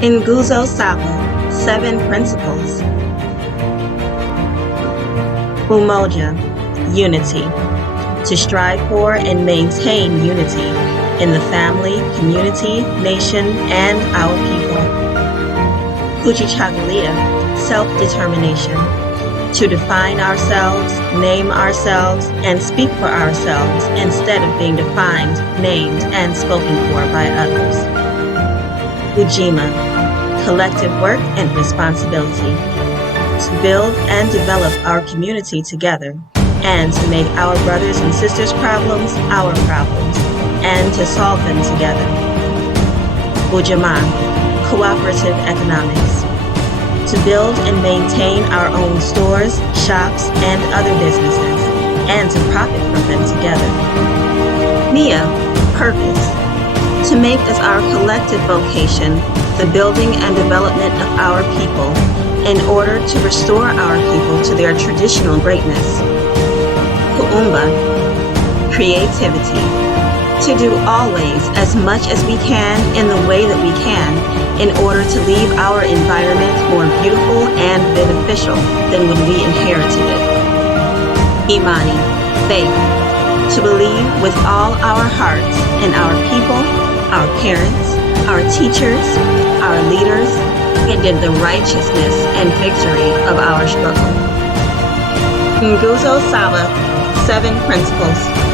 Nguzo Saba, 7 Principles. Umoja Unity, to strive for and maintain unity in the family, community, nation, and our people. Kujichagulia Self-Determination, to define ourselves, name ourselves, and speak for ourselves instead of being defined, named, and spoken for by others. Ujima, collective work and responsibility, to build and develop our community together, and to make our brothers and sisters' problems our problems, and to solve them together. Ujamaa Cooperative Economics, to build and maintain our own stores, shops, and other businesses, and to profit from them together. Nia Purpose, to make as our collective vocation the building and development of our people in order to restore our people to their traditional greatness. Kuumba Creativity, to do always as much as we can in the way that we can in order to leave our environment more beautiful and beneficial than when we inherited it. Imani, faith, to believe with all our hearts in our people, our parents, our teachers, our leaders, and in the righteousness and victory of our struggle. Nguzo Saba, 7 Principles.